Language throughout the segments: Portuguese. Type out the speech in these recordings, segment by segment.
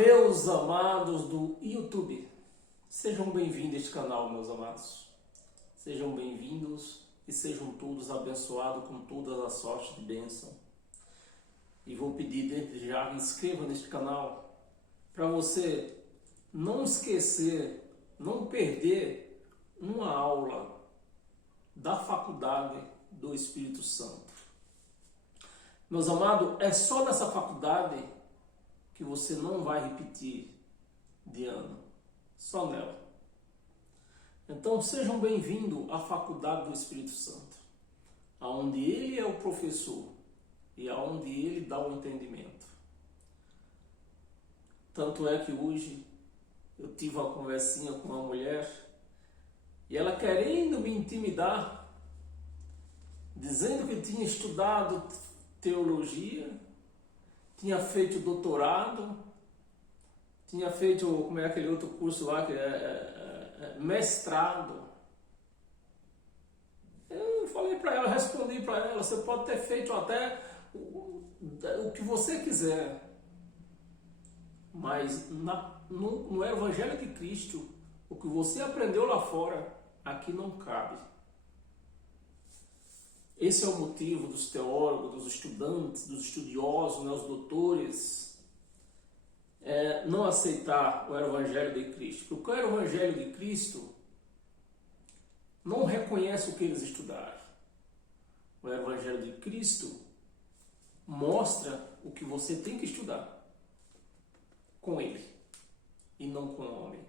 meus amados do YouTube. Sejam bem-vindos a este canal, meus amados. Sejam bem-vindos e sejam todos abençoados com todas as sortes de bênção. E vou pedir desde já, inscreva neste canal para você não esquecer, não perder uma aula da Faculdade do Espírito Santo. Meus amados, é só nessa faculdade que você não vai repetir de ano. Só nela. Então sejam bem-vindos à Faculdade do Espírito Santo, aonde ele é o professor e aonde ele dá o entendimento. Tanto é que hoje eu tive uma conversinha com uma mulher e ela querendo me intimidar, dizendo que tinha estudado teologia, tinha feito doutorado, tinha feito, como é aquele outro curso lá, que é mestrado. Eu falei para ela, respondi para ela, você pode ter feito até o que você quiser, mas no Evangelho de Cristo, o que você aprendeu lá fora, aqui não cabe. Esse é o motivo dos teólogos, dos estudantes, dos estudiosos, né, os doutores, não aceitar o Evangelho de Cristo. Porque o Evangelho de Cristo não reconhece o que eles estudaram. O Evangelho de Cristo mostra o que você tem que estudar com ele e não com o homem.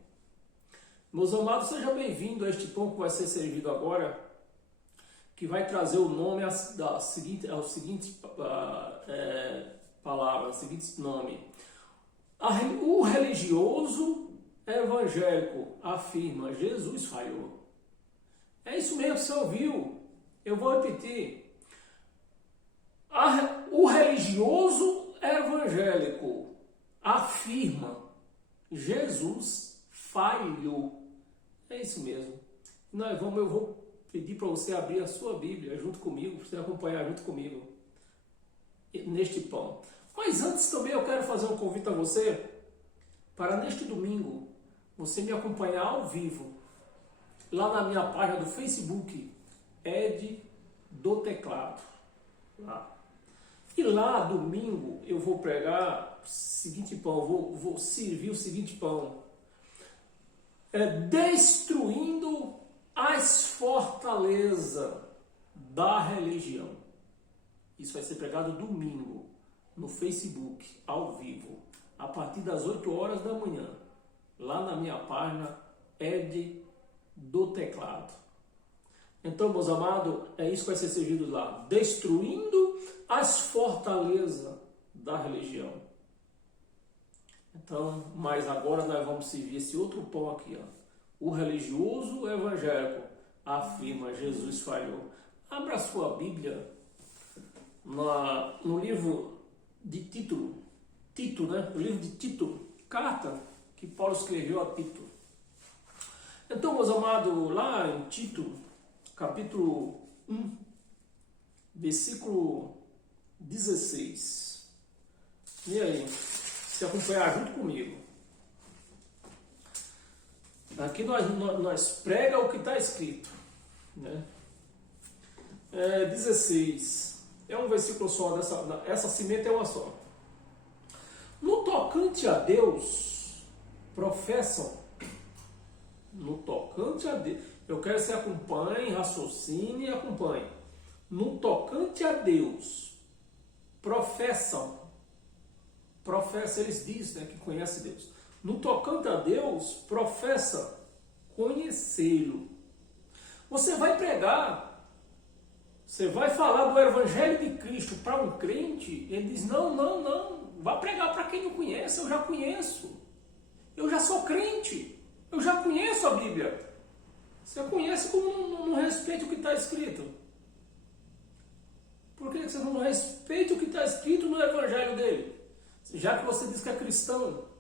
Meus amados, seja bem-vindo a este pão que vai ser servido agora, que vai trazer o nome ao seguinte palavra, ao seguinte nome. O religioso evangélico afirma: Jesus falhou. É isso mesmo que você ouviu. Eu vou repetir. O religioso evangélico afirma: Jesus falhou. É isso mesmo. Eu vou pedir para você abrir a sua Bíblia junto comigo, para você acompanhar junto comigo neste pão. Mas antes também eu quero fazer um convite a você para neste domingo você me acompanhar ao vivo lá na minha página do Facebook, Ed do Teclado. Lá. E lá domingo eu vou pregar o seguinte pão, vou servir o seguinte pão. Destruindo as fortalezas da religião. Isso vai ser pregado domingo no Facebook, ao vivo, a partir das 8 horas da manhã, lá na minha página Ed do Teclado. Então, meus amados, é isso que vai ser servido lá. Destruindo as fortalezas da religião. Então, mas agora nós vamos servir esse outro pão aqui, ó. O religioso evangélico afirma: Jesus falhou. Abra a sua Bíblia no livro de Tito, né? O livro de Tito, carta que Paulo escreveu a Tito. Então, meus amados, lá em Tito, capítulo 1, versículo 16. E aí, se acompanhar junto comigo. Aqui nós prega o que está escrito, né? 16. É um versículo só, essa semente é uma só. No tocante a Deus, professam. No tocante a Deus. Eu quero que você acompanhe, raciocine e acompanhe. No tocante a Deus, professam. Professa, eles dizem, né, que conhece Deus. No tocante a Deus, professa conhecê-lo. Você vai pregar, você vai falar do Evangelho de Cristo para um crente, ele diz: não, vá pregar para quem não conhece. Eu já conheço, eu já sou crente, eu já conheço a Bíblia. Você conhece como não respeita o que está escrito? Por que você não respeita o que está escrito no Evangelho dele? Já que você diz que é cristão.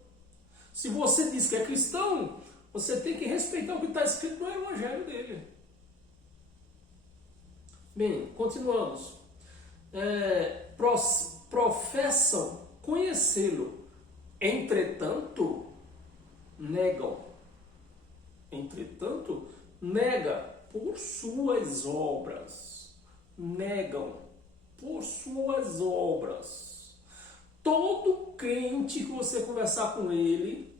Se você diz que é cristão, você tem que respeitar o que está escrito no Evangelho dele. Bem, continuamos. Professam conhecê-lo, Entretanto, negam. Entretanto, nega por suas obras. Negam por suas obras. Todo crente que você conversar com ele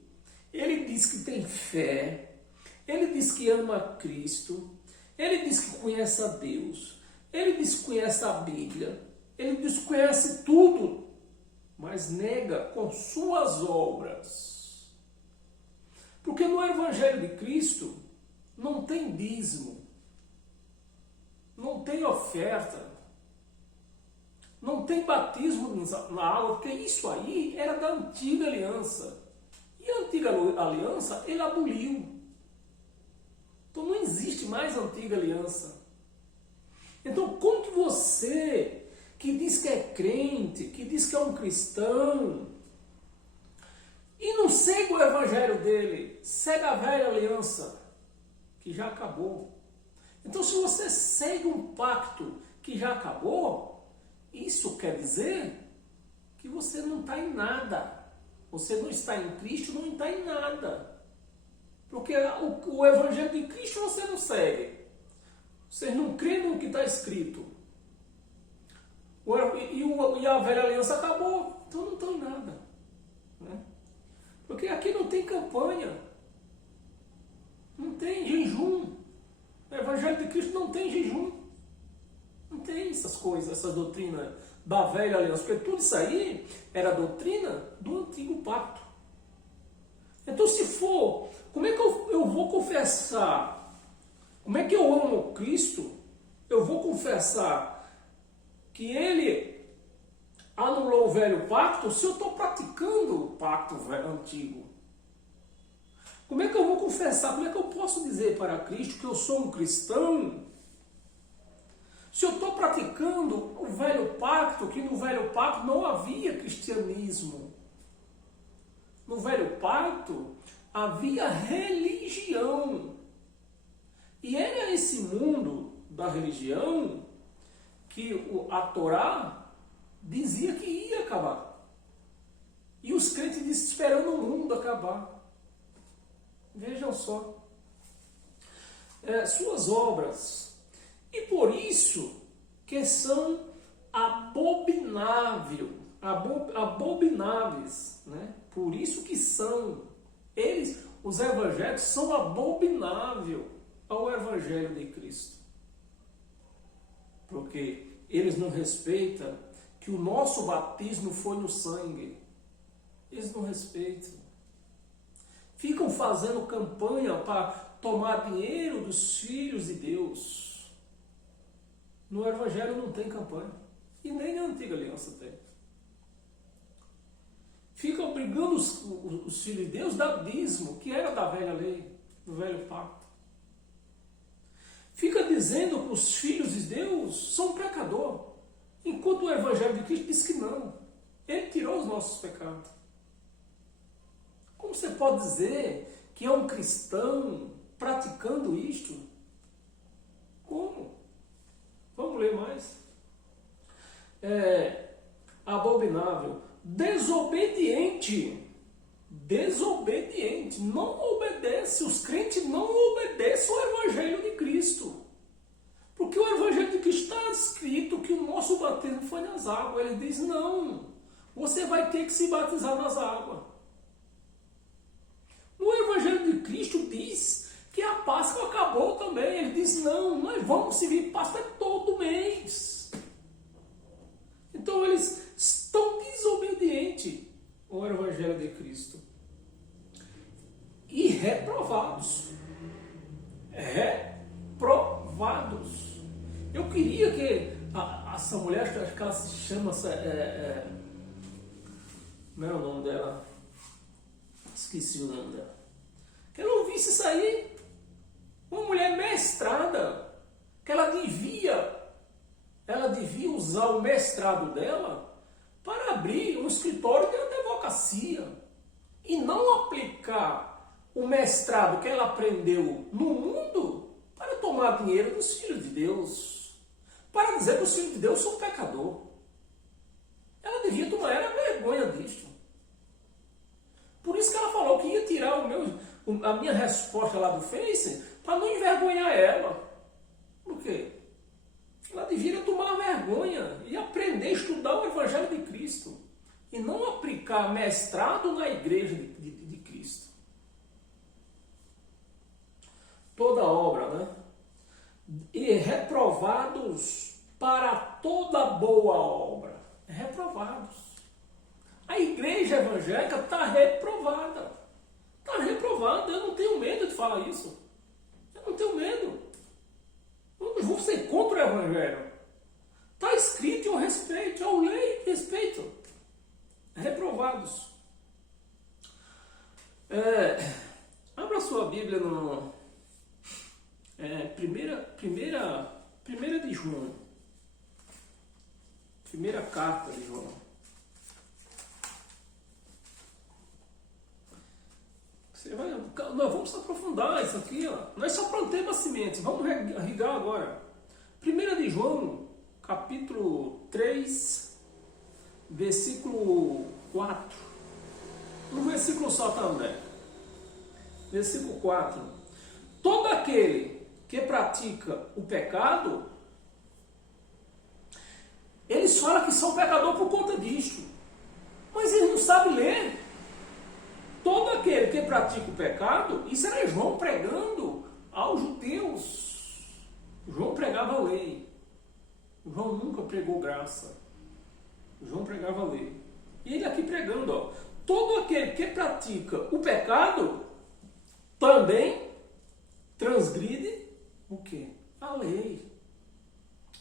diz que tem fé, ele diz que ama a Cristo, ele diz que conhece a Deus, ele diz que conhece a Bíblia, ele diz que conhece tudo, mas nega com suas obras. Porque no Evangelho de Cristo não tem dízimo, não tem oferta, não tem batismo na água, porque isso aí era da antiga aliança. E a antiga aliança ele aboliu. Então não existe mais a antiga aliança. Então como que você, que diz que é crente, que diz que é um cristão, e não segue o evangelho dele, segue a velha aliança, que já acabou. Então se você segue um pacto que já acabou, isso quer dizer que você não está em nada. Você não está em Cristo, não está em nada. Porque o Evangelho de Cristo você não segue. Vocês não creem no que está escrito. E a velha aliança acabou. Então não estão em nada. Né? Porque aqui não tem campanha. Não tem jejum. O Evangelho de Cristo não tem jejum. Não tem essas coisas, essa doutrina da velha aliança. Porque tudo isso aí era doutrina do antigo pacto. Então se for, como é que eu vou confessar? Como é que eu amo Cristo? Eu vou confessar que Ele anulou o velho pacto se eu estou praticando o pacto antigo. Como é que eu vou confessar? Como é que eu posso dizer para Cristo que eu sou um cristão se eu estou praticando o velho pacto, que no velho pacto não havia cristianismo? No velho pacto havia religião. E era esse mundo da religião que a Torá dizia que ia acabar. E os crentes esperando o mundo acabar. Vejam só. Suas obras. E por isso que são abomináveis, né? Por isso que são. Os evangélicos, são abomináveis ao Evangelho de Cristo. Porque eles não respeitam que o nosso batismo foi no sangue. Eles não respeitam. Ficam fazendo campanha para tomar dinheiro dos filhos de Deus. No Evangelho não tem campanha. E nem na antiga aliança tem. Fica obrigando os filhos de Deus a dar dízimo, que era da velha lei, do velho pacto. Fica dizendo que os filhos de Deus são pecadores, enquanto o Evangelho de Cristo diz que não. Ele tirou os nossos pecados. Como você pode dizer que é um cristão praticando isto? Como? Vamos ler mais. Abominável. Desobediente. Não obedece. Os crentes não obedecem ao Evangelho de Cristo. Porque o Evangelho de Cristo está escrito que o nosso batismo foi nas águas. Ele diz, não. Você vai ter que se batizar nas águas. No Evangelho de Cristo diz que a Páscoa acabou também. Ele diz, não, nós vamos servir Páscoa todo mês. Então eles estão desobedientes ao Evangelho de Cristo. E reprovados. Eu queria que essa mulher, acho que ela se chama... Como é o nome dela? Esqueci o nome dela. Que ela ouvisse isso aí. Uma mulher mestrada, que ela devia usar o mestrado dela para abrir um escritório de advocacia e não aplicar o mestrado que ela aprendeu no mundo para tomar dinheiro dos filhos de Deus, para dizer que os filhos de Deus são pecadores. Ela devia tomar vergonha disso. a minha resposta lá do Face para não envergonhar ela. Por quê? Ela deveria tomar vergonha e aprender a estudar o Evangelho de Cristo. E não aplicar mestrado na igreja de Cristo. Toda obra, né? E reprovados para toda boa obra. Reprovados. A igreja evangélica está reprovada. Está reprovada. Eu não tenho medo de falar isso. Eu não tenho medo. Eu não vou ser contra o evangelho. Está escrito, eu respeito. Eu leio, respeito. Reprovados. Abra sua Bíblia no primeira de João. Primeira carta de João. Nós vamos aprofundar isso aqui. Ó. Nós só plantemos a semente. Vamos irrigar agora. Primeira de João, capítulo 3, versículo 4. No versículo só também. Versículo 4. Todo aquele que pratica o pecado, eles falam que são pecadores por conta disto. Mas eles não sabem ler. Todo aquele que pratica o pecado, isso era João pregando aos judeus. João pregava a lei. João nunca pregou graça. João pregava a lei. E ele aqui pregando, ó. Todo aquele que pratica o pecado, também transgride o quê? A lei.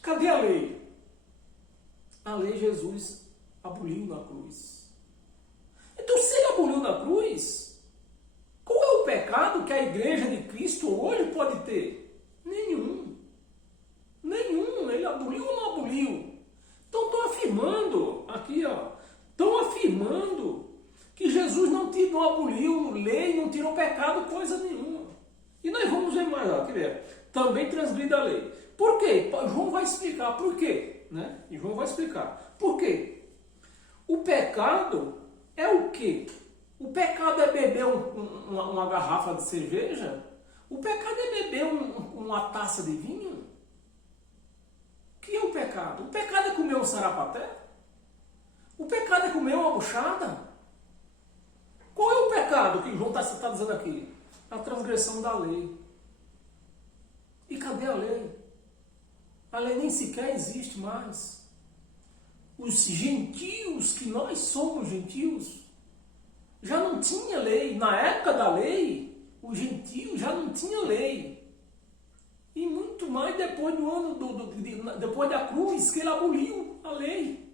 Cadê a lei? A lei Jesus aboliu na cruz. Então, se ele aboliu na cruz, qual é o pecado que a igreja de Cristo hoje pode ter? Nenhum. Nenhum. Ele aboliu ou não aboliu? Então, estão afirmando, aqui, ó, estão afirmando que Jesus não aboliu lei, não tirou pecado, coisa nenhuma. E nós vamos ver mais, ó, quer ver? Também transgride a lei. Por quê? João vai explicar por quê, né? E João vai explicar. Por quê? O pecado é o quê? O pecado é beber uma garrafa de cerveja? O pecado é beber uma taça de vinho? O que é o pecado? O pecado é comer um sarapaté? O pecado é comer uma buchada? Qual é o pecado que João está dizendo aqui? A transgressão da lei. E cadê a lei? A lei nem sequer existe mais. Os gentios, que nós somos gentios, já não tinha lei. Na época da lei, os gentios já não tinha lei. E muito mais depois depois da cruz, que ele aboliu a lei.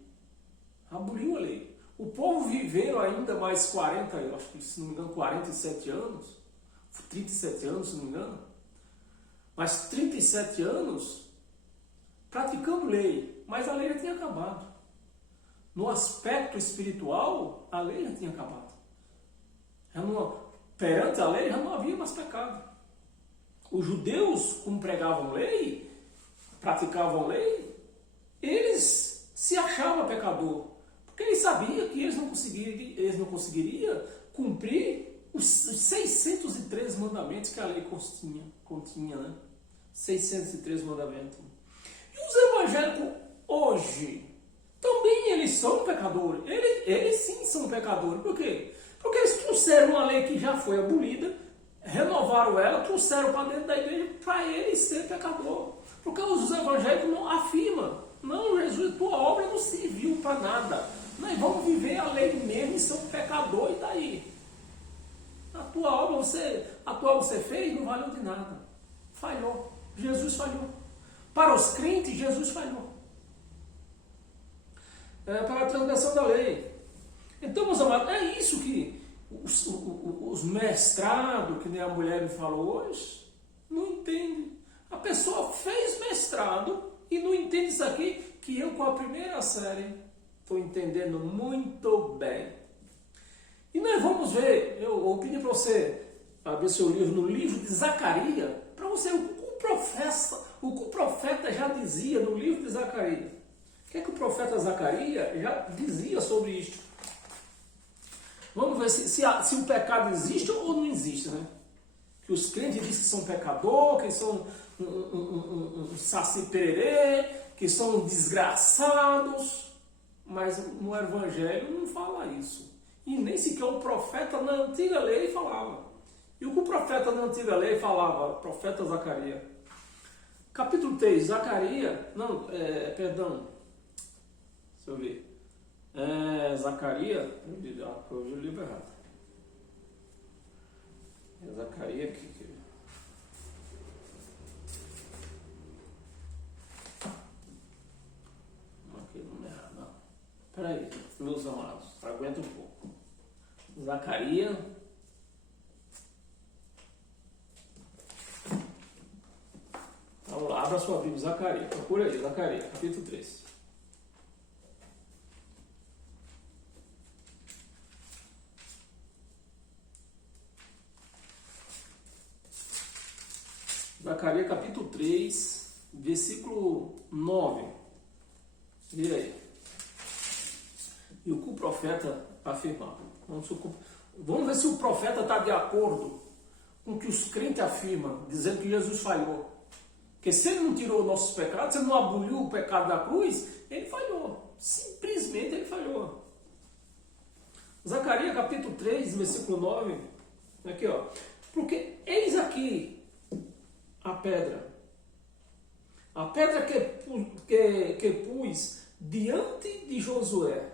Aboliu a lei. O povo viveu ainda mais 40, eu acho que, se não me engano, 47 anos. 37 anos, se não me engano. Mas 37 anos praticando lei. Mas a lei já tinha acabado. No aspecto espiritual, a lei já tinha acabado. Perante a lei já não havia mais pecado. Os judeus, como pregavam lei, praticavam lei, eles se achavam pecador. Porque eles sabiam que eles não conseguiriam cumprir os 603 mandamentos que a lei continha, né? 603 mandamentos. E os evangélicos hoje, também eles são pecadores. Eles sim são pecadores. Por quê? Porque eles trouxeram uma lei que já foi abolida, renovaram ela, trouxeram para dentro da igreja para eles ser pecador. Porque os evangélicos não afirmam. Não, Jesus, tua obra não serviu para nada. Nós vamos viver a lei mesmo e ser um pecador, e daí? A tua obra você fez, não valeu de nada. Falhou. Jesus falhou. Para os crentes, Jesus falhou. Para a transgressão da lei. Então, meus amados, é isso que os mestrados, que nem a mulher me falou hoje, não entendem. A pessoa fez mestrado e não entende isso aqui, que eu, com a primeira série, estou entendendo muito bem. E nós vamos ver, eu vou pedir para você abrir seu livro, no livro de Zacarias, para você ver o que o profeta já dizia no livro de Zacarias. O que é que o profeta Zacarias já dizia sobre isto? Vamos ver se o pecado existe ou não existe, né? que os crentes dizem que são pecadores, que são um saci pererê, que são desgraçados, mas no Evangelho não fala isso. E nem sequer o profeta na antiga lei falava. E o que o profeta na antiga lei falava? O profeta Zacarias. Capítulo 3, Zacarias, perdão, deixa eu ver. Zacarias, eu li o livro errado. Zacarias aqui. Aqui não é errado, não. Peraí, meus amados, aguenta um pouco. Zacarias. Vamos lá, abra sua Bíblia, Zacarias. Procura aí, Zacarias, capítulo 3. Zacarias capítulo 3, versículo 9. Vira aí. E o que o profeta afirmava. Vamos ver se o profeta está de acordo com o que os crentes afirmam, dizendo que Jesus falhou. Porque se ele não tirou nossos pecados, se ele não aboliu o pecado da cruz, ele falhou. Simplesmente ele falhou. Zacarias capítulo 3, versículo 9. Aqui, ó. Porque eis aqui a pedra que pus diante de Josué,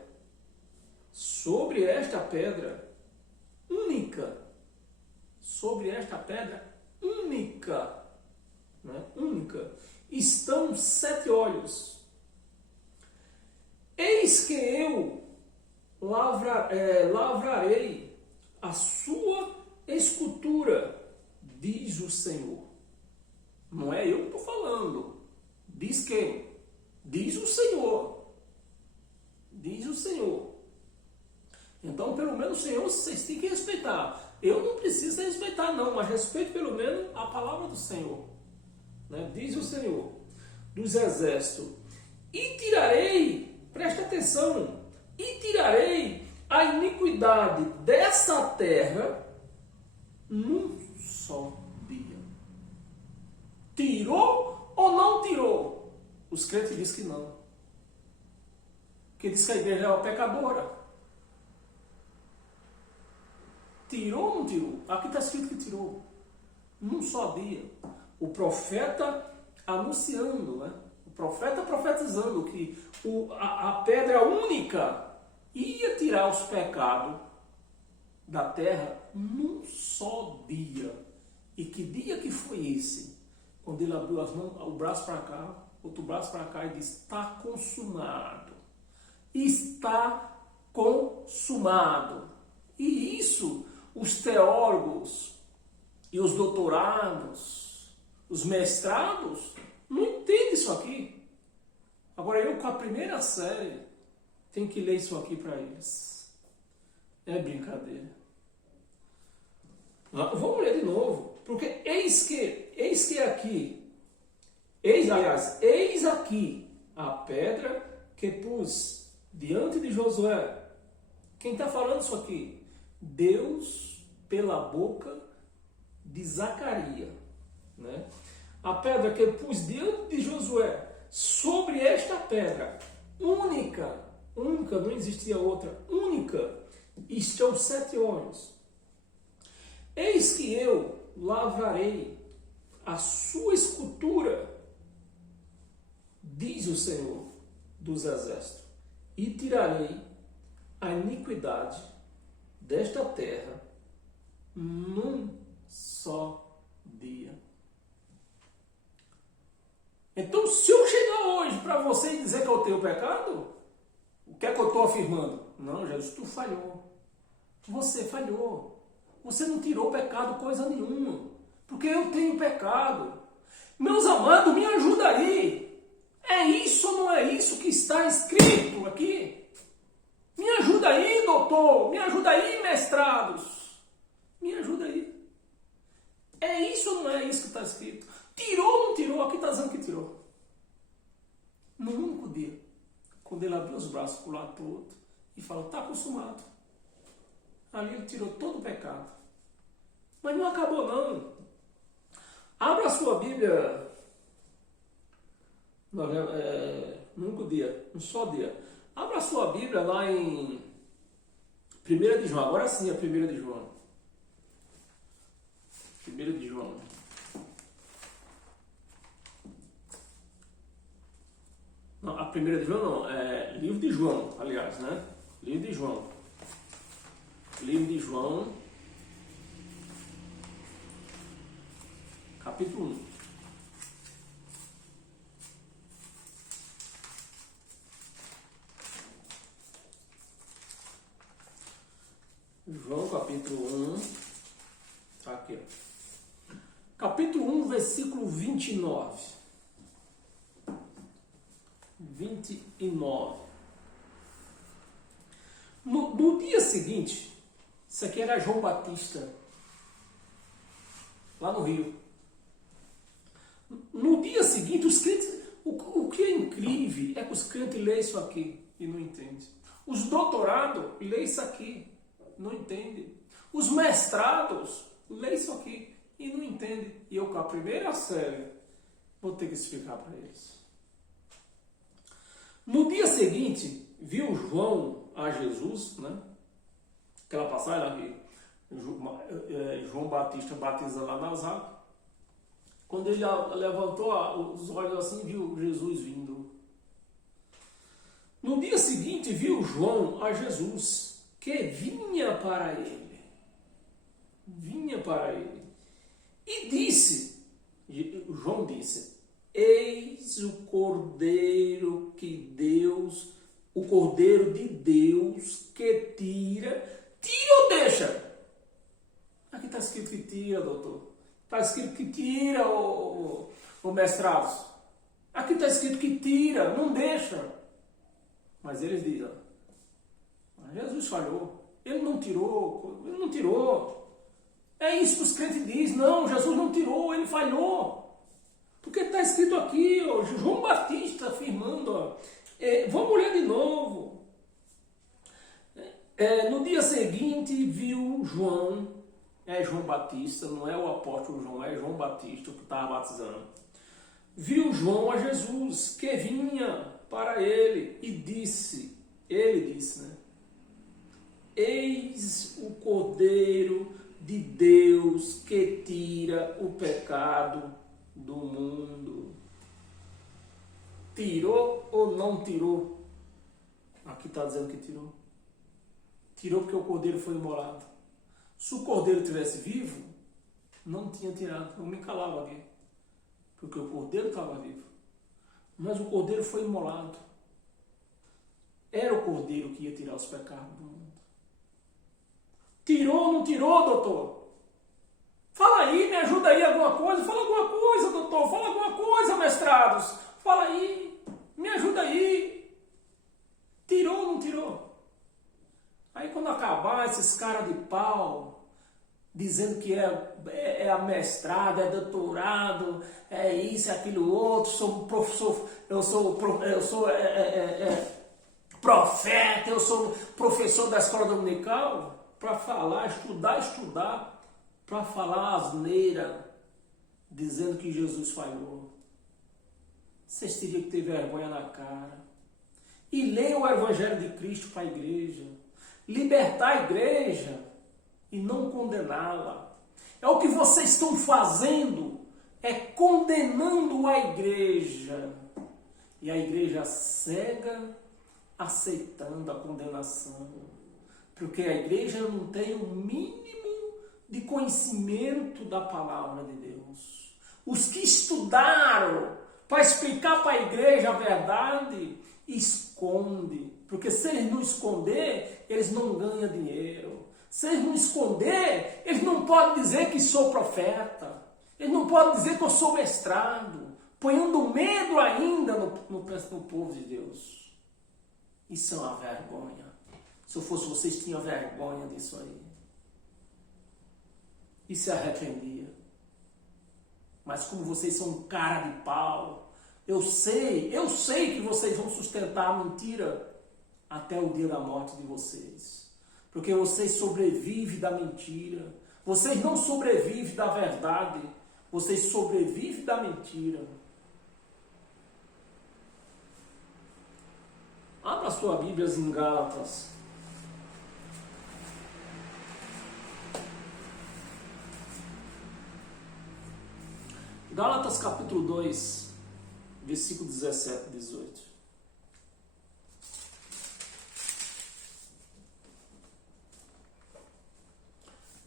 sobre esta pedra única, né? Única, estão 7 olhos. Eis que eu lavrarei a sua escultura, diz o Senhor. Não é eu que estou falando. Diz quem? Diz o Senhor. Diz o Senhor. Então, pelo menos, o Senhor, vocês têm que respeitar. Eu não preciso respeitar, não, mas respeito pelo menos a palavra do Senhor. Né? Diz o Senhor dos exércitos. E tirarei, presta atenção, e tirarei a iniquidade dessa terra num só dia. Tirou ou não tirou? Os crentes dizem que não. Porque diz que a igreja é uma pecadora. Tirou ou não tirou? Aqui está escrito que tirou. Num só dia. O profeta anunciando, né? O profeta profetizando que a pedra única ia tirar os pecados da terra num só dia. E que dia que foi esse? Quando ele abriu as mãos, o braço para cá, outro braço para cá e disse: está consumado. Está consumado. E isso, os teólogos e os doutorados, os mestrados, não entendem isso aqui. Agora eu, com a primeira série, tenho que ler isso aqui para eles. É brincadeira. Vamos ler de novo. Porque eis que aqui, eis aqui a pedra que pus diante de Josué. Quem está falando isso aqui? Deus, pela boca de Zacarias. Né? A pedra que pus diante de Josué, sobre esta pedra, única, não existia outra, única, estão 7 olhos. Eis que eu lavrarei a sua escultura, diz o Senhor dos exércitos, e tirarei a iniquidade desta terra num só dia. Então, se eu chegar hoje para você e dizer que eu tenho pecado, o que é que eu estou afirmando? Não, Jesus, tu falhou. Você falhou. Você não tirou pecado coisa nenhuma. Porque eu tenho pecado. Meus amados, me ajuda aí. É isso ou não é isso que está escrito aqui? Me ajuda aí, doutor. Me ajuda aí, mestrados. Me ajuda aí. É isso ou não é isso que está escrito? Tirou ou não tirou? Aqui está dizendo que tirou. No único dia, quando ele abriu os braços para o lado para o outro e falou: está consumado. Ali ele tirou todo o pecado. Mas não acabou não. Abra a sua Bíblia, num único dia, um só dia. Abra a sua Bíblia lá em 1 de João. Agora sim, a 1 de João. 1 de João. Não, a 1 de João não, é livro de João, aliás, né? Livro de João. Livro de João, capítulo 1. João, capítulo 1. Aqui, ó. Capítulo 1, versículo 29. 29. No dia seguinte, isso aqui era João Batista, lá no Rio. No dia seguinte, os crentes, o que é incrível é que os crentes lêem isso aqui e não entendem. Os doutorados lêem isso aqui, não entendem. Os mestrados lêem isso aqui e não entendem. E eu, com a primeira série, vou ter que explicar para eles. No dia seguinte, viu João a Jesus, né? Aquela passagem lá que João Batista batiza lá nas águas. Quando ele levantou os olhos assim, viu Jesus vindo. No dia seguinte, viu João a Jesus, que vinha para ele. Vinha para ele. E disse, João disse, eis o Cordeiro de Deus que tira ou deixa? Aqui está escrito que tira, doutor. Está escrito que tira, o mestrado. Aqui está escrito que tira, não deixa. Mas eles dizem, Jesus falhou. Ele não tirou. É isso que os crentes dizem. Não, Jesus não tirou, ele falhou. Porque está escrito aqui, ó, João Batista afirmando, ó, vamos ler de novo. No dia seguinte viu João, João Batista, não é o apóstolo João, é João Batista que estava batizando. Viu João a Jesus, que vinha para ele, e ele disse, né? Eis o Cordeiro de Deus que tira o pecado do mundo. Tirou ou não tirou? Aqui está dizendo que tirou. Tirou porque o cordeiro foi imolado. Se o cordeiro estivesse vivo, não tinha tirado. Eu me calava aqui. Porque o cordeiro estava vivo. Mas o cordeiro foi imolado. Era o cordeiro que ia tirar os pecados do mundo. Tirou ou não tirou, doutor? Fala aí, me ajuda aí alguma coisa. Fala alguma coisa, doutor. Fala alguma coisa, mestrados. Fala aí, me ajuda aí. Tirou ou não tirou? Aí quando acabar esses caras de pau, dizendo que é amestrado, é doutorado, é isso, é aquilo outro, sou professor, eu sou profeta, eu sou professor da escola dominical, para falar, estudar, para falar asneira, dizendo que Jesus falhou. Vocês teriam que ter vergonha na cara. E ler o Evangelho de Cristo para a igreja. Libertar a igreja e não condená-la. É o que vocês estão fazendo, é condenando a igreja. E a igreja cega, aceitando a condenação. Porque a igreja não tem o mínimo de conhecimento da palavra de Deus. Os que estudaram para explicar para a igreja a verdade, esconde. Porque se eles não esconder, eles não ganham dinheiro. Se eles não esconder, eles não podem dizer que sou profeta. Eles não podem dizer que eu sou mestrado. Ponhando medo ainda no povo de Deus. Isso é uma vergonha. Se eu fosse vocês, tinham vergonha disso aí. E se arrependia. Mas como vocês são um cara de pau, eu sei que vocês vão sustentar a mentira até o dia da morte de vocês. Porque vocês sobrevivem da mentira. Vocês não sobrevivem da verdade. Vocês sobrevivem da mentira. Abra sua Bíblia em Gálatas. Gálatas capítulo 2, versículo 17 e 18.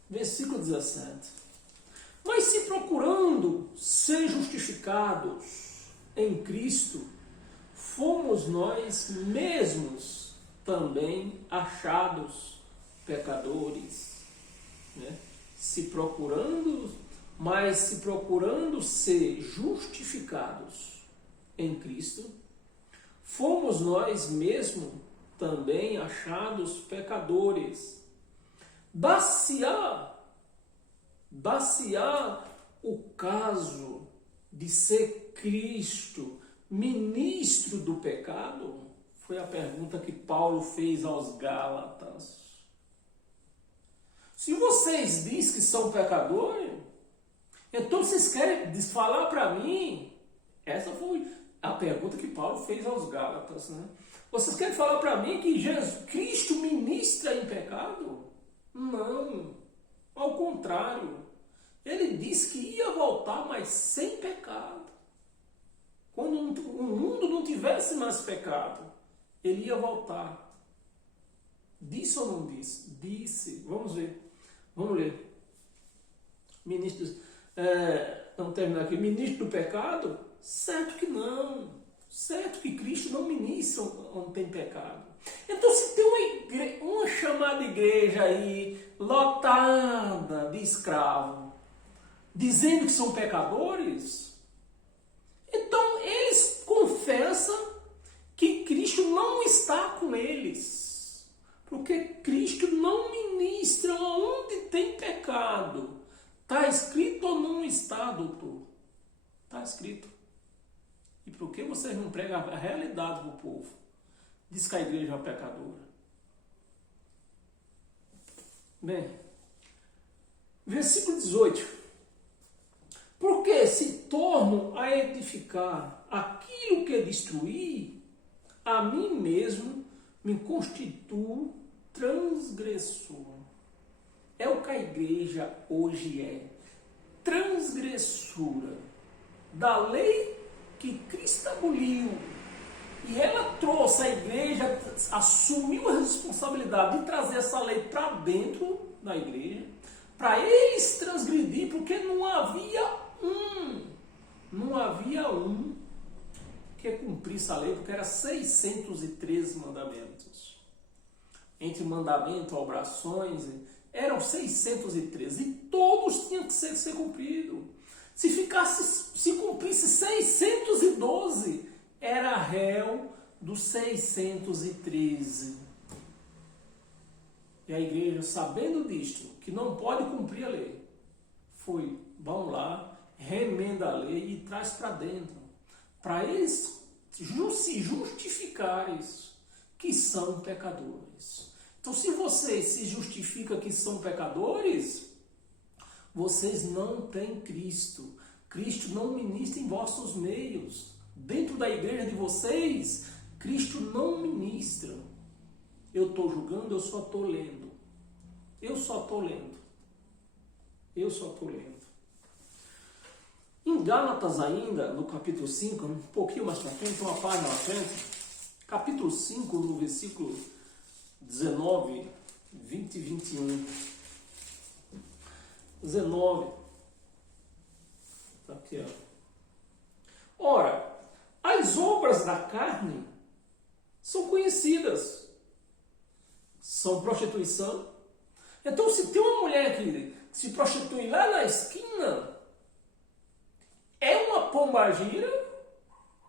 Versículo 17. Mas se procurando ser justificados em Cristo, fomos nós mesmos também achados pecadores, né? Se procurando ser justificados em Cristo, fomos nós mesmos também achados pecadores. Dá-se-á o caso de ser Cristo ministro do pecado? Foi a pergunta que Paulo fez aos Gálatas. Se vocês dizem que são pecadores, então vocês querem falar para mim? Essa foi a pergunta que Paulo fez aos Gálatas, né? Vocês querem falar para mim que Jesus Cristo ministra em pecado? Não, ao contrário. Ele disse que ia voltar, mas sem pecado. Quando o mundo não tivesse mais pecado, ele ia voltar. Disse ou não disse? Disse. Vamos ver. Vamos ler. Vamos terminar aqui. Ministro do pecado? Certo que não. Certo que Cristo não ministra onde tem pecado. Então, se tem uma chamada igreja aí, lotada de escravos, dizendo que são pecadores, então eles confessam que Cristo não está com eles. Porque Cristo não ministra onde tem pecado. Está escrito ou não está, doutor? Está escrito. E por que vocês não pregam a realidade para o povo? Diz que a igreja é uma pecadora. Bem, versículo 18. Porque se torno a edificar aquilo que destruí, a mim mesmo me constituo transgressor. É o que a igreja hoje é. Transgressora da lei que Cristo aboliu. E ela trouxe, a igreja assumiu a responsabilidade de trazer essa lei para dentro da igreja, para eles transgredir, porque não havia um que cumprisse a lei, porque era 613 mandamentos. Entre mandamento, obrações, eram 613, e todos tinham que ser cumpridos. Se cumprisse 612, era réu dos 613. E a igreja, sabendo disto, que não pode cumprir a lei, vão lá, remenda a lei e traz para dentro, para eles se justificarem que são pecadores. Então, se vocês se justificam que são pecadores, vocês não têm Cristo. Cristo não ministra em vossos meios. Dentro da igreja de vocês, Cristo não ministra. Eu estou julgando, eu só estou lendo. Eu só estou lendo. Em Gálatas ainda, no capítulo 5, um pouquinho mais para frente, uma página à frente, capítulo 5, no versículo 19, 20 e 21. 19. Está aqui, ó. Ora, as obras da carne são conhecidas. São prostituição. Então, se tem uma mulher que se prostitui lá na esquina, é uma pombagira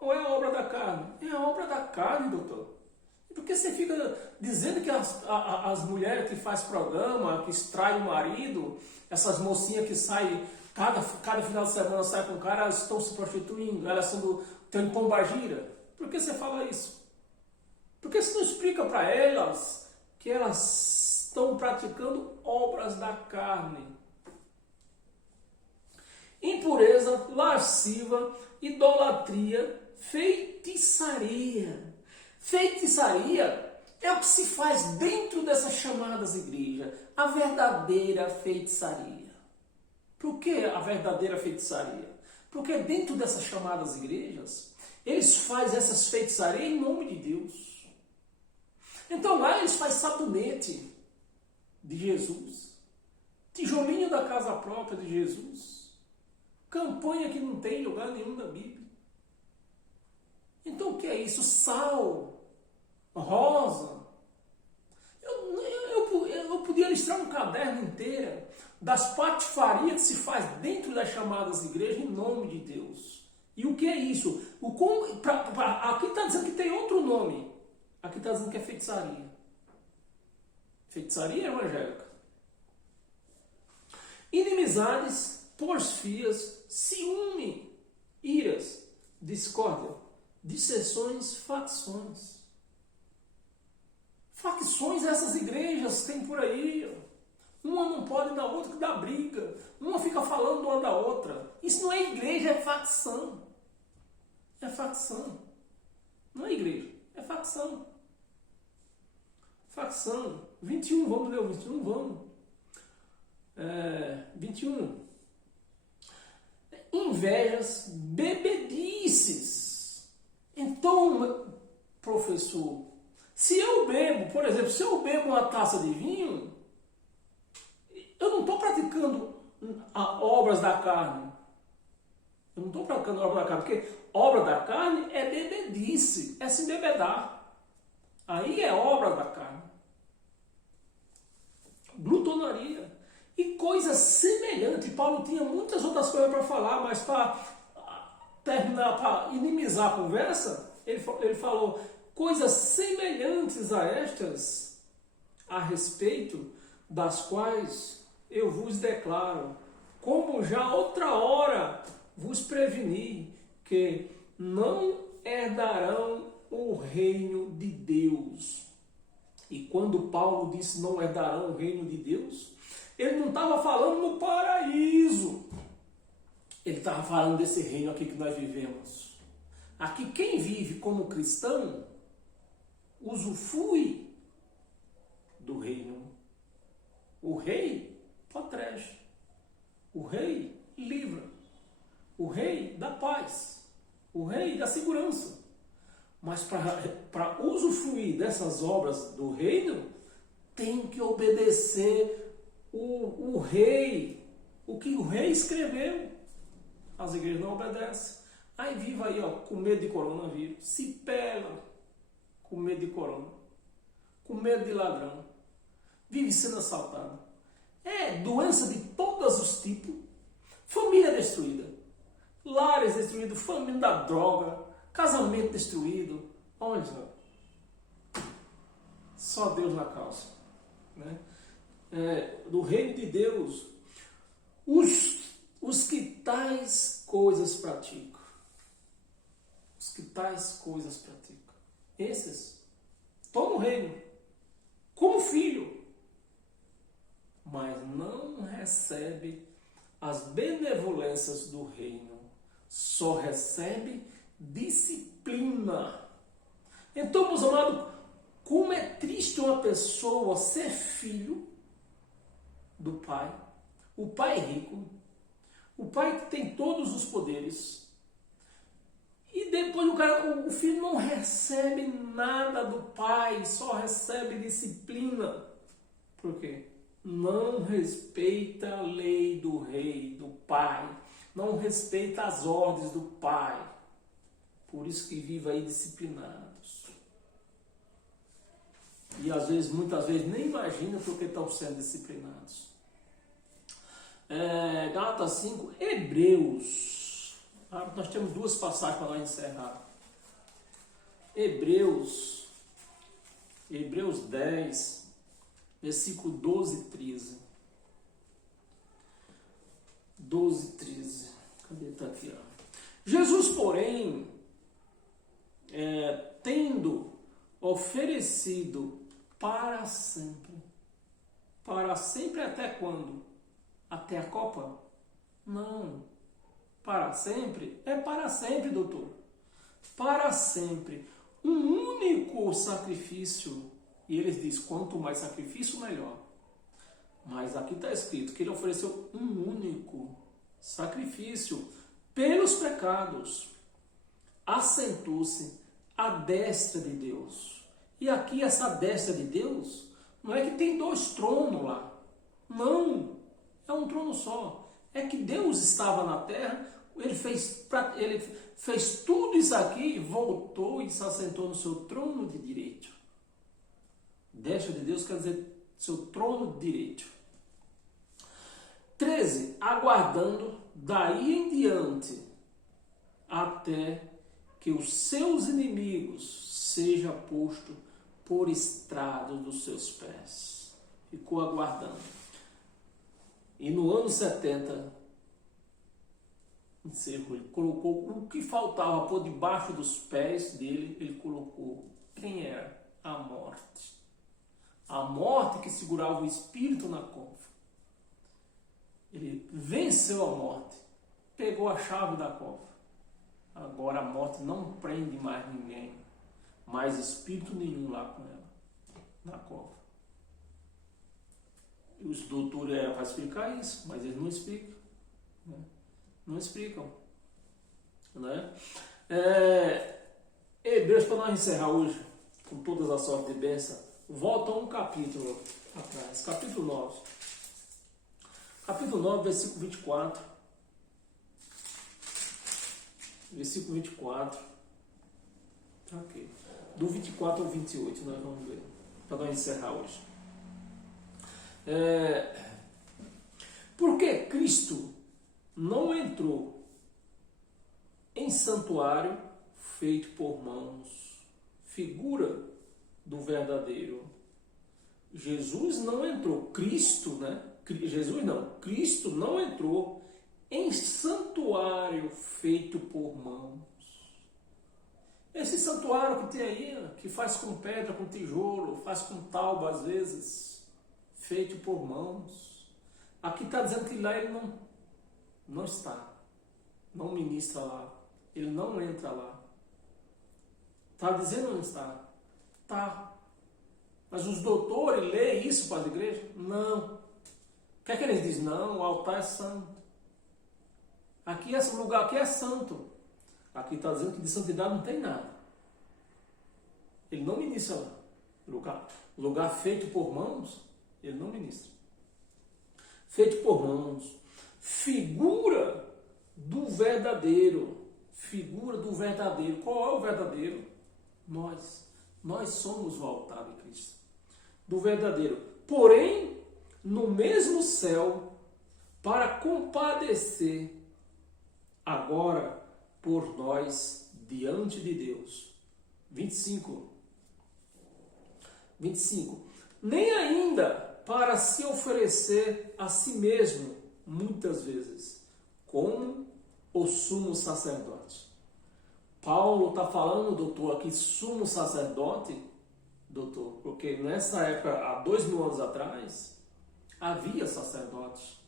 ou é a obra da carne? É a obra da carne, doutor. Por que você fica dizendo que as mulheres que fazem programa, que extraem o marido, essas mocinhas que saem, cada final de semana saem com o cara, elas estão se prostituindo, elas têm pombagira? Por que você fala isso? Por que você não explica para elas que elas estão praticando obras da carne? impureza, lasciva, idolatria, feitiçaria. Feitiçaria é o que se faz dentro dessas chamadas igrejas, a verdadeira feitiçaria. Por que a verdadeira feitiçaria? Porque dentro dessas chamadas igrejas, eles fazem essas feitiçarias em nome de Deus. Então lá eles fazem sabonete de Jesus, tijolinho da casa própria de Jesus, campanha que não tem lugar nenhum na Bíblia. Então o que é isso? Sal, rosa. Eu podia listar um caderno inteiro das patifarias que se faz dentro das chamadas igrejas em nome de Deus. E o que é isso? Aqui está dizendo que tem outro nome. Aqui está dizendo que é feitiçaria. Feitiçaria evangélica. Inimizades, porfias, ciúme, iras, discórdia, disseções, facções. Facções essas igrejas têm por aí. Uma não pode dar outra que dá briga. Uma fica falando uma da outra. Isso não é igreja, é facção. É facção. Não é igreja, é facção. Facção. 21, vamos ler o 21? Vamos. 21. Invejas, bebedices. Então, professor, se eu bebo, por exemplo, se eu bebo uma taça de vinho, eu não estou praticando obras da carne. Eu não estou praticando obras da carne, porque obra da carne é bebedice, é se embebedar. Aí é obra da carne. Glutonaria. E coisas semelhantes. Paulo tinha muitas outras coisas para falar, mas para terminar, para inimizar a conversa, ele falou coisas semelhantes a estas, a respeito das quais eu vos declaro, como já outra hora vos preveni, que não herdarão o reino de Deus. E quando Paulo disse não herdarão o reino de Deus, ele não estava falando no paraíso. Ele estava falando desse reino aqui que nós vivemos. Aqui quem vive como cristão usufrui do reino. O rei protege. O rei livra. O rei dá paz. O rei dá segurança. Mas para usufruir dessas obras do reino, tem que obedecer o rei, o que o rei escreveu. As igrejas não obedecem. Aí vive aí, ó, com medo de coronavírus, se pela com medo de corona, com medo de ladrão, vive sendo assaltado. É doença de todos os tipos, família destruída, lares destruídos, família da droga, casamento destruído. Onde? Só Deus na causa, né? Do reino de Deus, os que tais coisas praticam. Os que tais coisas praticam. Esses estão no reino, como filho, mas não recebe as benevolências do reino. Só recebe disciplina. Então, meus amados, como é triste uma pessoa ser filho do pai, o pai rico, o pai que tem todos os poderes, e depois o filho não recebe nada do pai, só recebe disciplina. Por quê? Não respeita a lei do rei, do pai, não respeita as ordens do pai. Por isso que vive aí disciplinados. E às vezes, muitas vezes, nem imagina porque estão sendo disciplinados. Gálatas 5, Hebreus. Nós temos duas passagens para nós encerrar. Hebreus 10, versículo 12 e 13. 12 e 13. Cadê? Está aqui, ó. Jesus, porém, tendo oferecido para sempre até quando? Até a Copa? Não. Para sempre? É para sempre, doutor. Para sempre. Um único sacrifício. E eles dizem, quanto mais sacrifício, melhor. Mas aqui está escrito que ele ofereceu um único sacrifício pelos pecados. Assentou-se à destra de Deus. E aqui essa destra de Deus, não é que tem 2 tronos lá. Não, é um trono só. É que Deus estava na terra, ele fez tudo isso aqui, voltou e se assentou no seu trono de direito. Destra de Deus quer dizer seu trono de direito. 13. Aguardando daí em diante até que os seus inimigos seja posto por estrado dos seus pés. Ficou aguardando. E no ano 70, ele colocou o que faltava por debaixo dos pés dele, ele colocou quem era? A morte. A morte que segurava o espírito na cova. Ele venceu a morte, pegou a chave da cova. Agora a morte não prende mais ninguém, mais espírito nenhum lá com ela, na cova. E os doutores eram para explicar isso, mas eles não explicam. Né? Não explicam. Né? Hebreus, para nós encerrar hoje, com todas as sortes de bênção, volta um capítulo atrás, capítulo 9. Capítulo 9, versículo 24. Versículo 24. Ok. Do 24 ao 28, nós vamos ver. Para nós encerrar hoje. Porque Cristo não entrou em santuário feito por mãos, figura do verdadeiro. Jesus não entrou, Cristo não entrou em santuário feito por mãos. Esse santuário que tem aí, que faz com pedra, com tijolo, faz com tauba às vezes, feito por mãos. Aqui está dizendo que lá ele não está, não ministra lá, ele não entra lá. Está dizendo onde está? Tá. Mas os doutores leem isso para a igreja? Não. O que é que eles dizem? Não, o altar é santo. Aqui esse lugar aqui é santo. Aqui está dizendo que de santidade não tem nada. Ele não ministra lá. Lugar feito por mãos, ele não ministra. Feito por mãos. Figura do verdadeiro. Figura do verdadeiro. Qual é o verdadeiro? Nós. Nós somos o altar de Cristo. Do verdadeiro. Porém, no mesmo céu, para compadecer agora por nós diante de Deus. 25. Nem ainda para se oferecer a si mesmo, muitas vezes, como o sumo sacerdote. Paulo está falando, doutor, aqui sumo sacerdote, doutor, porque nessa época, há 2000 anos atrás, havia sacerdotes.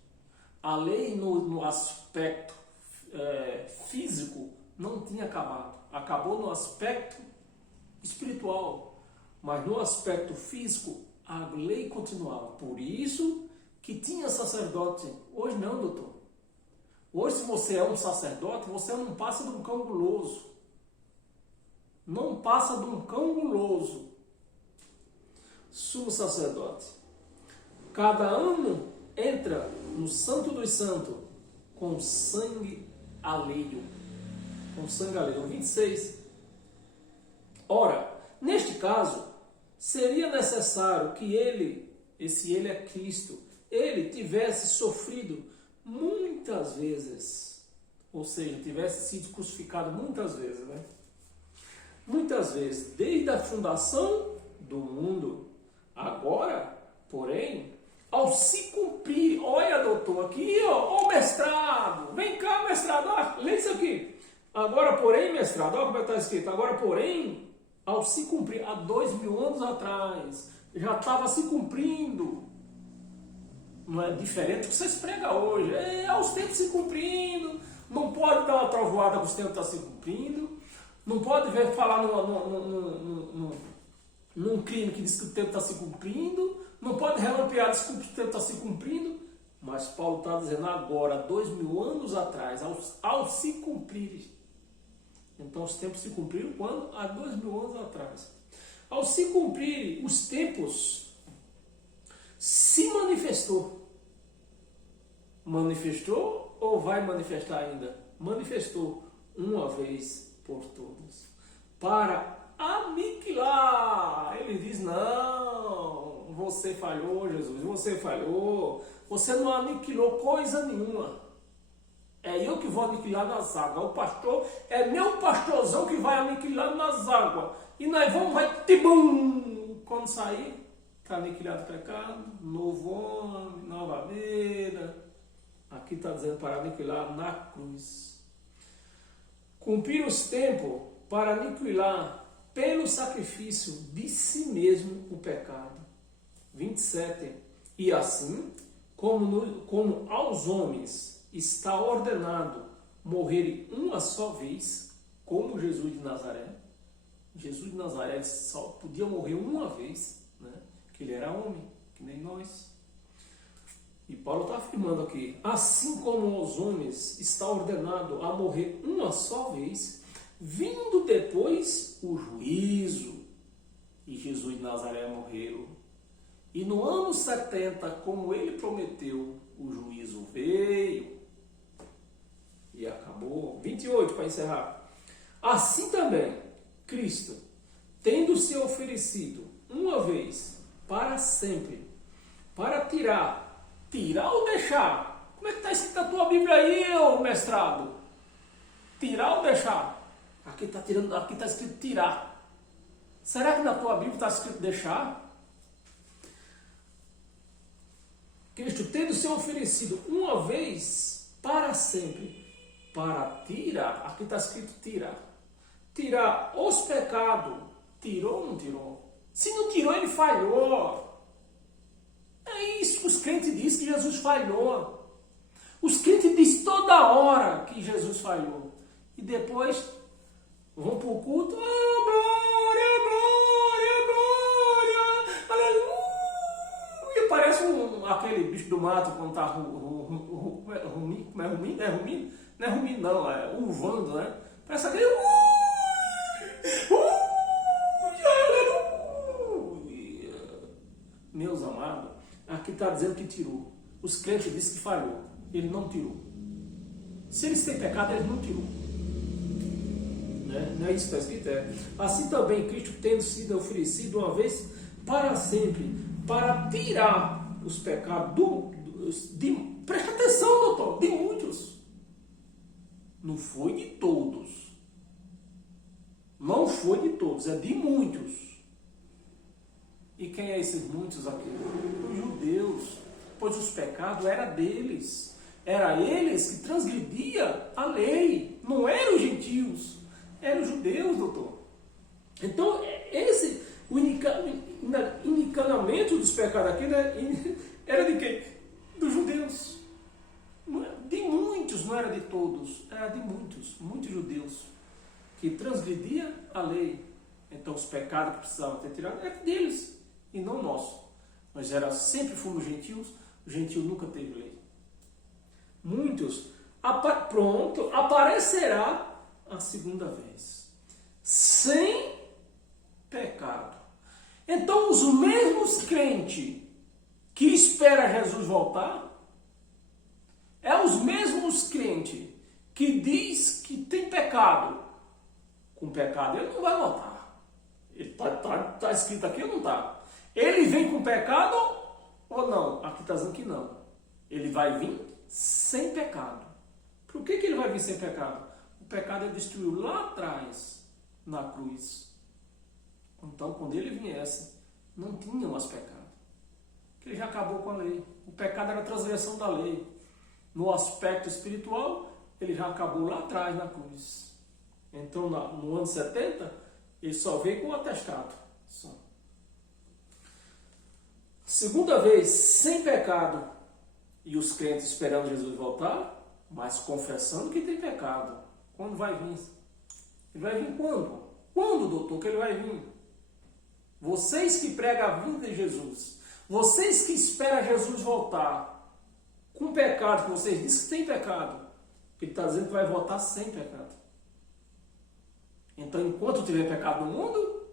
A lei no aspecto físico não tinha acabado. Acabou no aspecto espiritual, mas no aspecto físico a lei continuava. Por isso que tinha sacerdote. Hoje não, doutor. Hoje, se você é um sacerdote, você não passa de um cão guloso. Não passa de um cão guloso. Sumo sacerdote. Cada ano entra no Santo dos Santos com sangue alheio. Com sangue alheio. 26. Ora, neste caso, seria necessário que ele é Cristo, ele tivesse sofrido muitas vezes. Ou seja, tivesse sido crucificado muitas vezes, né? Muitas vezes, desde a fundação do mundo. Agora, porém, ao se cumprir, olha, doutor, aqui, ó, o mestrado, vem cá, mestrado, lê isso aqui. Agora, porém, mestrado, olha como está escrito, agora, porém, ao se cumprir, há 2000 anos atrás, já estava se cumprindo. Não é diferente do que vocês pregam hoje. Aos tempos se cumprindo, não pode dar uma trovoada que os tempos estão se cumprindo, não pode ver falar num crime que diz que o tempo está se cumprindo, não pode relampear diz que o tempo está se cumprindo, mas Paulo está dizendo agora, 2000 anos atrás, ao se cumprir. Então os tempos se cumpriram quando? Há 2000 anos atrás. Ao se cumprir os tempos, se manifestou. Manifestou ou vai manifestar ainda? Manifestou uma vez por todas. Para aniquilar. Ele diz, não, você falhou, Jesus, você falhou. Você não aniquilou coisa nenhuma. É eu que vou aniquilar nas águas. O pastor, é meu pastorzão que vai aniquilar nas águas. E nós vamos, vai, tibum! Quando sair, está aniquilado o pecado, novo homem, nova vida. Aqui está dizendo para aniquilar na cruz. Cumprir os tempos para aniquilar pelo sacrifício de si mesmo o pecado. 27. E assim, como aos homens está ordenado morrerem uma só vez, como Jesus de Nazaré. Jesus de Nazaré só podia morrer uma vez, né? Que ele era homem, que nem nós. E Paulo está afirmando aqui, assim como aos homens está ordenado a morrer uma só vez, vindo depois o juízo. E Jesus de Nazaré morreu. E no ano 70, como ele prometeu, o juízo veio. E acabou. 28 para encerrar. Assim também, Cristo, tendo se oferecido uma vez, para sempre, para tirar ou deixar? Como é que está escrito na tua Bíblia aí, ô mestrado? Tirar ou deixar? Aqui está escrito tirar. Será que na tua Bíblia está escrito deixar? Cristo tendo se oferecido uma vez, para sempre, para tirar, aqui está escrito tirar. Tirar os pecados. Tirou ou não tirou? Se não tirou, ele falhou. É isso que os crentes dizem, que Jesus falhou. Os crentes dizem toda hora que Jesus falhou. E depois vão para o culto. Oh, glória, glória, glória. Aleluia. Parece aquele bicho do mato quando está rumindo. Como é rumindo? É rumindo? Não é rumindo, não. É urvando, né? Parece aquele... Meus amados, aqui está dizendo que tirou. Os crentes dizem que falhou. Ele não tirou. Se eles têm pecado, ele não tirou. Né? Não é isso que está escrito? É. Assim também, Cristo tendo sido oferecido uma vez para sempre, para tirar os pecados presta atenção, doutor, de muitos. Não foi de todos. Não foi de todos, é de muitos. E quem é esses muitos aqui? Os judeus, pois os pecados eram deles. Era eles que transgredia a lei, não eram os gentios, eram os judeus, doutor. Então, o inicanamento dos pecados aqui, né, era de quem? Dos judeus. De muitos, não era de todos, era de muitos judeus que transgredia a lei. Então, os pecados que precisavam ter tirado eram deles. E não nosso. Nós sempre fomos gentios, o gentio nunca teve lei. Muitos, pronto, aparecerá a segunda vez, sem pecado. Então, os mesmos crentes que esperam Jesus voltar, é os mesmos crentes que diz que tem pecado. Com pecado ele não vai voltar. Ele tá escrito aqui ou não está? Ele vem com pecado ou não? Aqui está dizendo que não. Ele vai vir sem pecado. Por que ele vai vir sem pecado? O pecado ele destruiu lá atrás, na cruz. Então, quando ele viesse, não tinha mais pecado. Porque ele já acabou com a lei. O pecado era a transgressão da lei. No aspecto espiritual, ele já acabou lá atrás, na cruz. Então, no ano 70, ele só veio com o atestado. Só. Segunda vez, sem pecado, e os crentes esperando Jesus voltar, mas confessando que tem pecado. Quando vai vir? Ele vai vir quando? Quando, doutor, que ele vai vir? Vocês que pregam a vinda de Jesus, vocês que esperam Jesus voltar, com pecado, que vocês dizem que tem pecado, ele está dizendo que vai voltar sem pecado. Então, enquanto tiver pecado no mundo,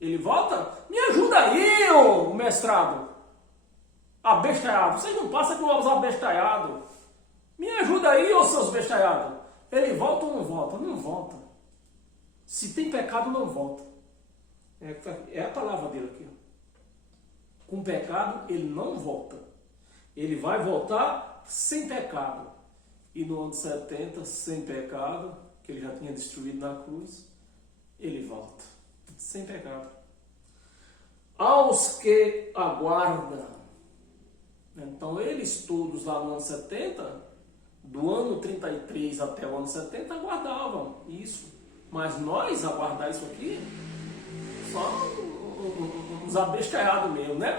ele volta. Me ajuda aí, ô mestrado. Abestalhado. Vocês não passam por os abestalhados. Me ajuda aí, ô seus bestalhados. Ele volta ou não volta? Não volta. Se tem pecado, não volta. É a palavra dele aqui. Com pecado, ele não volta. Ele vai voltar sem pecado. E no ano 70, sem pecado, que ele já tinha destruído na cruz, ele volta. Sem pecado. Aos que aguardam. Então, eles todos lá no ano 70, do ano 33 até o ano 70, aguardavam isso. Mas nós aguardar isso aqui, só uns abestalhados mesmo, né?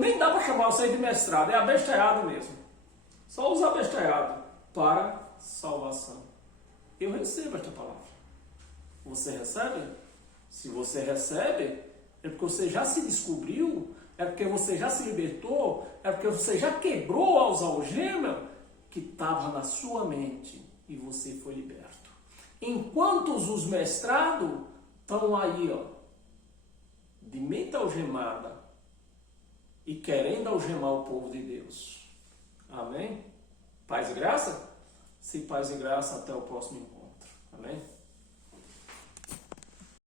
Nem dá para chamar vocês de mestrado, é abestalhado mesmo. Só os abestalhados para salvação. Eu recebo esta palavra. Você recebe? Se você recebe, é porque você já se descobriu, é porque você já se libertou, é porque você já quebrou as algemas que estavam na sua mente e você foi liberto. Enquanto os mestrados estão aí, ó, de mente algemada e querendo algemar o povo de Deus. Amém? Paz e graça? Se paz e graça, até o próximo encontro. Amém?